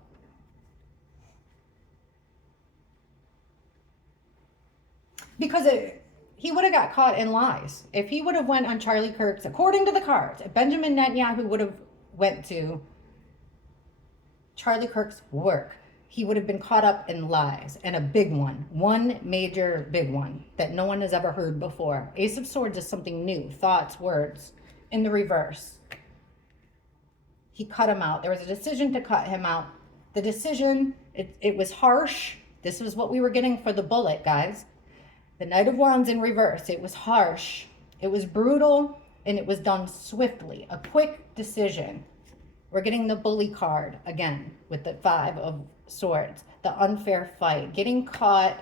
Because he would have got caught in lies. If he would have went on Charlie Kirk's, according to the cards, if Benjamin Netanyahu would have went to Charlie Kirk's work, he would have been caught up in lies, and a big one major big one that no one has ever heard before. Ace of Swords is something new, thoughts, words, in the reverse. He cut him out. There was a decision to cut him out. The decision, it was harsh. This was what we were getting for the bullet, guys. The Knight of Wands in reverse. It was harsh. It was brutal, and it was done swiftly. A quick decision. We're getting the bully card again with the Five of Swords. The unfair fight. Getting caught.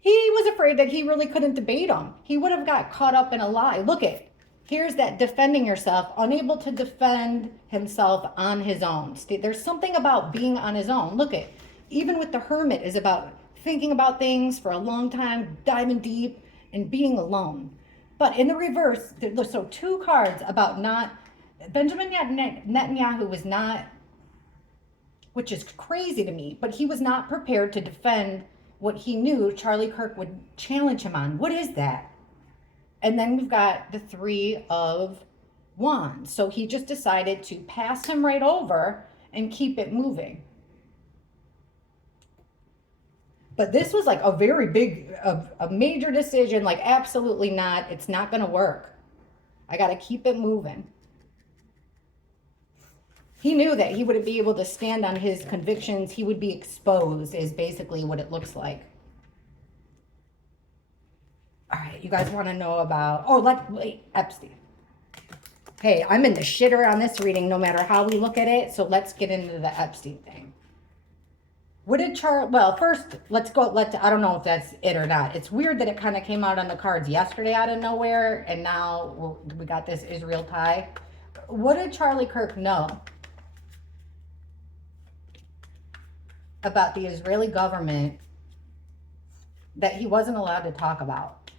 He was afraid that he really couldn't debate him. He would have got caught up in a lie. Look at, here's that defending yourself, unable to defend himself on his own. There's something about being on his own. Look at, even with the Hermit is about thinking about things for a long time, diving deep, and being alone. But in the reverse, so two cards about not, Benjamin Netanyahu was not, which is crazy to me, but he was not prepared to defend what he knew Charlie Kirk would challenge him on. What is that? And then we've got the Three of Wands. So he just decided to pass him right over and keep it moving. But this was like a very big, a major decision, like absolutely not, it's not going to work. I got to keep it moving. He knew that he wouldn't be able to stand on his convictions. He would be exposed is basically what it looks like. All right, you guys want to know about, wait, Epstein. Hey, I'm in the shitter on this reading no matter how we look at it. So let's get into the Epstein thing. What did well, first, I don't know if that's it or not. It's weird that it kind of came out on the cards yesterday out of nowhere, and now we got this Israel tie. What did Charlie Kirk know about the Israeli government that he wasn't allowed to talk about?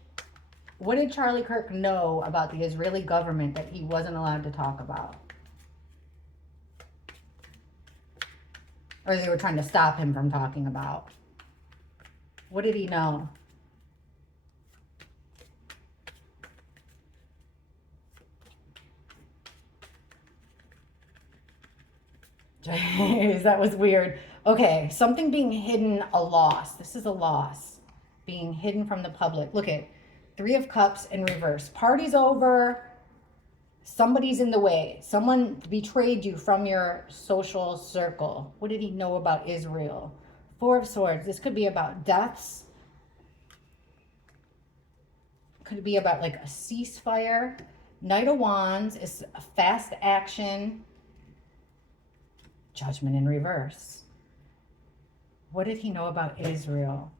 What did Charlie Kirk know about the Israeli government that he wasn't allowed to talk about? Or they were trying to stop him from talking about? What did he know? Jeez, that was weird. Okay, something being hidden, a loss. This is a loss. Being hidden from the public. Look at Three of Cups in reverse. Party's over. Somebody's in the way. Someone betrayed you from your social circle. What did he know about Israel? Four of Swords. This could be about deaths. Could be about like a ceasefire. Knight of Wands is a fast action. Judgment in reverse. What did he know about Israel?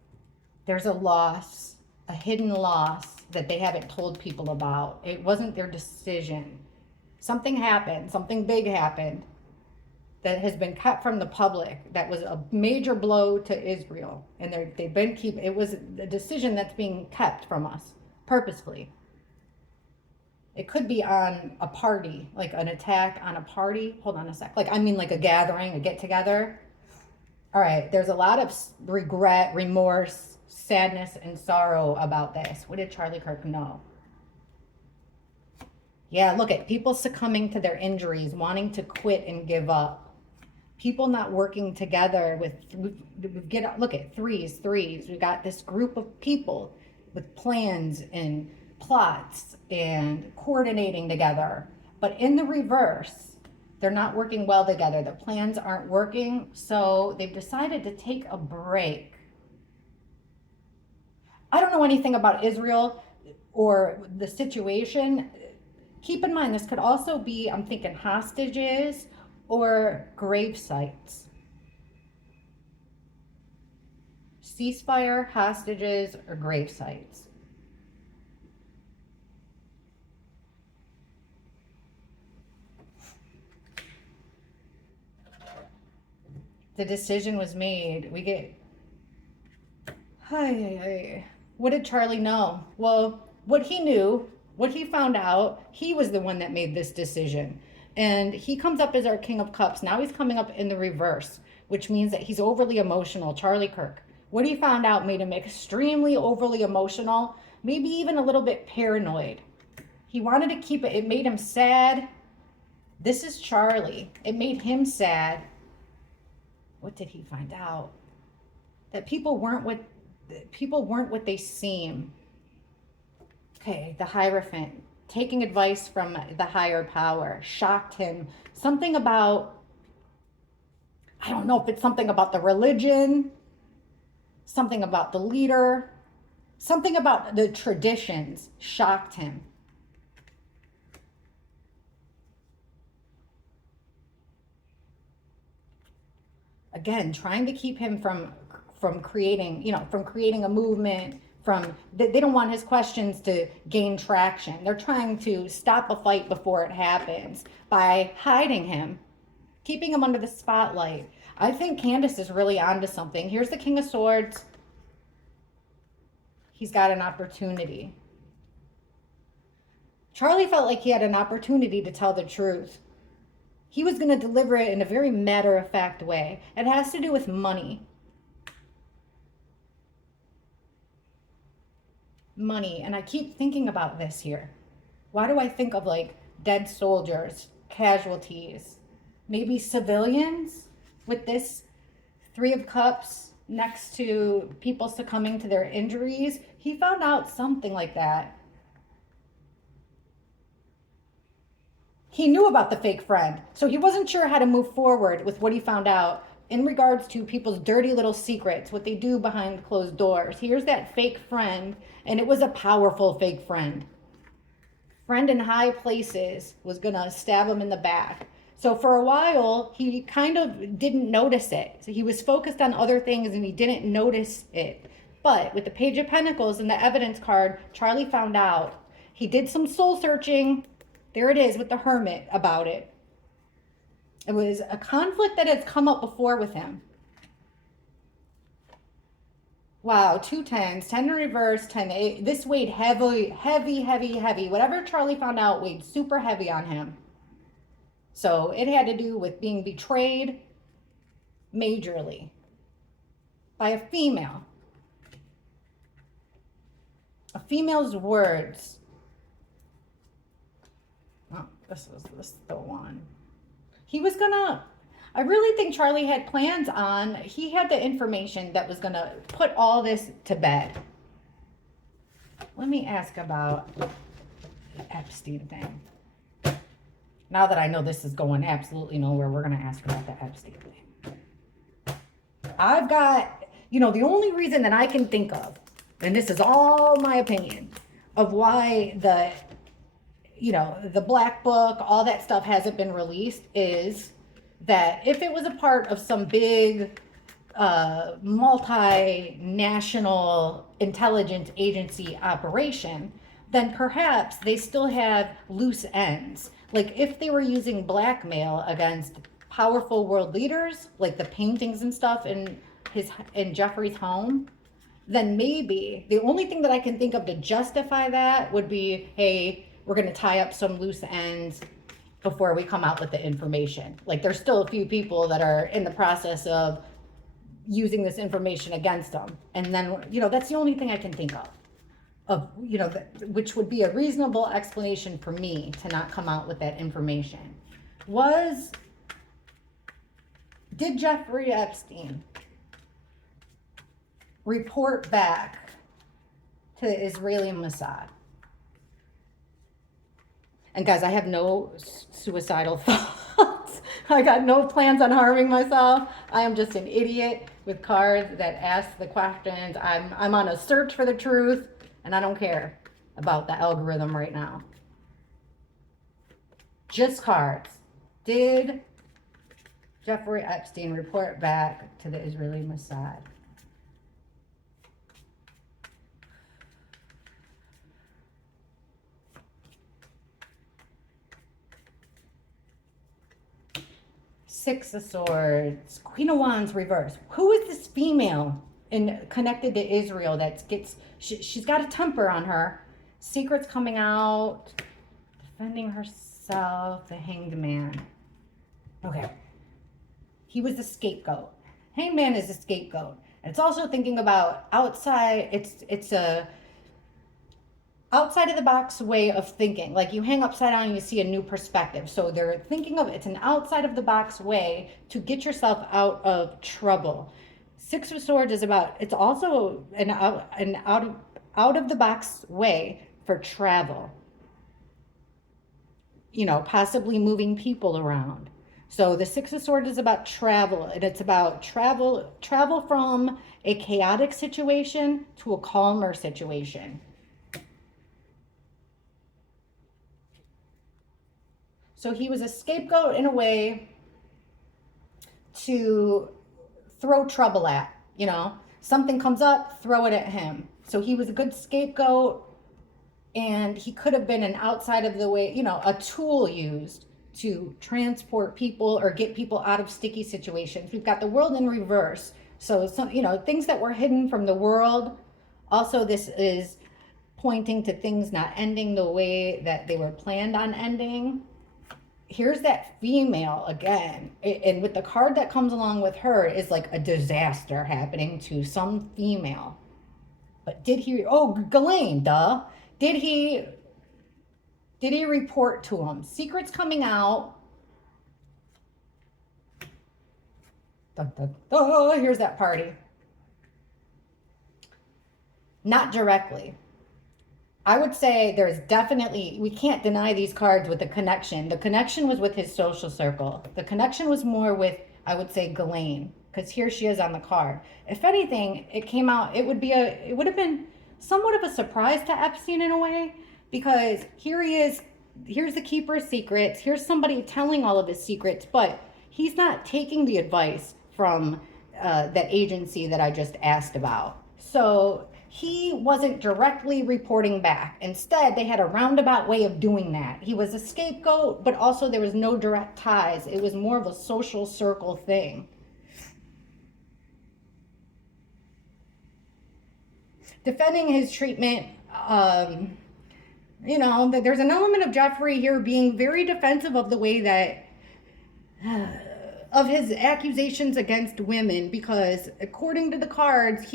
There's a loss, a hidden loss that they haven't told people about. It wasn't their decision. Something happened, something big happened that has been cut from the public. That was a major blow to Israel. And they've been it was a decision that's being kept from us purposefully. It could be on a party, like an attack on a party. Hold on a sec. Like a gathering, a get together. All right, there's a lot of regret, remorse, sadness, and sorrow about this. What did Charlie Kirk know? Yeah, look at people succumbing to their injuries, wanting to quit and give up. People not working together look at threes. We got this group of people with plans and plots and coordinating together. But in the reverse, they're not working well together. The plans aren't working, so they've decided to take a break. I don't know anything about Israel or the situation. Keep in mind, this could also be, I'm thinking, hostages or grave sites. Ceasefire, hostages, or grave sites. The decision was made. We get... What did Charlie know? Well, what he knew, what he found out, he was the one that made this decision. And he comes up as our King of Cups. Now he's coming up in the reverse, which means that he's overly emotional. Charlie Kirk. What he found out made him extremely overly emotional, maybe even a little bit paranoid. He wanted to keep it. It made him sad. This is Charlie. It made him sad. What did he find out? That people weren't what they seem. Okay, the Hierophant, taking advice from the higher power, shocked him. Something about, I don't know if it's something about the religion, something about the leader, something about the traditions shocked him. Again, trying to keep him from creating, from creating a movement, they don't want his questions to gain traction. They're trying to stop a fight before it happens by hiding him, keeping him under the spotlight. I think Candace is really onto something. Here's the King of Swords. He's got an opportunity. Charlie felt like he had an opportunity to tell the truth. He was going to deliver it in a very matter-of-fact way. It has to do with money. Money. And I keep thinking about this here. Why do I think of like dead soldiers, casualties, maybe civilians with this Three of Cups next to people succumbing to their injuries? He found out something like that. He knew about the fake friend, so he wasn't sure how to move forward with what he found out in regards to people's dirty little secrets, what they do behind closed doors. Here's that fake friend, and it was a powerful fake friend. Friend in high places was gonna stab him in the back. So for a while, he kind of didn't notice it. So he was focused on other things and he didn't notice it. But with the Page of Pentacles and the evidence card, Charlie found out. He did some soul searching. There it is with the Hermit about it. It was a conflict that has come up before with him. Wow, 2 10s, 10 in reverse, 10. This weighed heavy. Whatever Charlie found out weighed super heavy on him. So it had to do with being betrayed majorly by a female. A female's words. Oh, this is the one. He was gonna, I really think Charlie had plans on, he had the information that was gonna put all this to bed. Let me ask about the Epstein thing. Now that I know this is going absolutely nowhere, we're gonna ask about the Epstein thing. I've got, the only reason that I can think of, and this is all my opinion, of why the black book, all that stuff hasn't been released is that if it was a part of some big multinational intelligence agency operation, then perhaps they still have loose ends. Like if they were using blackmail against powerful world leaders, like the paintings and stuff in Jeffrey's home, then maybe the only thing that I can think of to justify that would be, hey, we're going to tie up some loose ends before we come out with the information. Like there's still a few people that are in the process of using this information against them. And then, that's the only thing I can think of, which would be a reasonable explanation for me to not come out with that information. Did Jeffrey Epstein report back to the Israeli Mussad? And guys, I have no suicidal thoughts. I got no plans on harming myself. I am just an idiot with cards that ask the questions. I'm on a search for the truth, and I don't care about the algorithm right now. Just cards. Did Jeffrey Epstein report back to the Israeli Mussad? Six of Swords, Queen of Wands reverse. Who is this female connected to Israel that she's got a temper on her, secrets coming out, defending herself, the Hanged Man. Okay. He was the scapegoat. Hanged Man is a scapegoat. It's also thinking about outside, it's a outside of the box way of thinking. Like you hang upside down and you see a new perspective. So they're thinking of it's an outside of the box way to get yourself out of trouble. Six of Swords is about, it's also an out of the box way for travel. You know, possibly moving people around. So the Six of Swords is about travel, and it's about travel from a chaotic situation to a calmer situation. So he was a scapegoat in a way to throw trouble at, you know, something comes up, throw it at him. So he was a good scapegoat, and he could have been an outside of the way, you know, a tool used to transport people or get people out of sticky situations. We've got the world in reverse. So some, you know, things that were hidden from the world. Also, this is pointing to things not ending the way that they were planned on ending. Here's that female again, and with the card that comes along with her is like a disaster happening to some female. But did he, oh, Ghislaine, duh. Did he report to him? Secrets coming out. Dun, dun, dun. Here's that party. Not directly. I would say there's definitely, we can't deny these cards with the connection. The connection was with his social circle. The connection was more with, I would say, Ghislaine, because here she is on the card. If anything, it came out, it would have been somewhat of a surprise to Epstein in a way, because here he is, here's the keeper's secrets, here's somebody telling all of his secrets, but he's not taking the advice from that agency that I just asked about. So he wasn't directly reporting back. Instead, they had a roundabout way of doing that. He was a scapegoat, but also there was no direct ties. It was more of a social circle thing. Defending his treatment, you know, there's an element of Jeffrey here being very defensive of the way that, of his accusations against women, because according to the cards,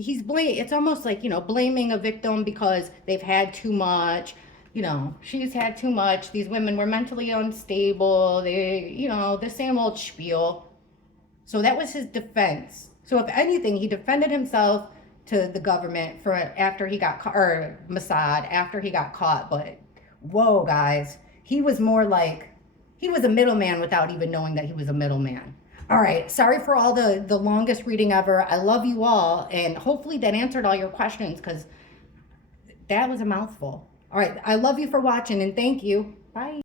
it's almost like, you know, blaming a victim because they've had too much, you know, she's had too much, these women were mentally unstable, they, you know, the same old spiel. So that was his defense. So if anything, he defended himself to the government for after he got caught, or Mussad, after he got caught. But whoa, guys, he was more like, he was a middleman without even knowing that he was a middleman. All right, sorry for all the longest reading ever. I love you all, and hopefully that answered all your questions, because that was a mouthful. All right, I love you for watching, and thank you. Bye.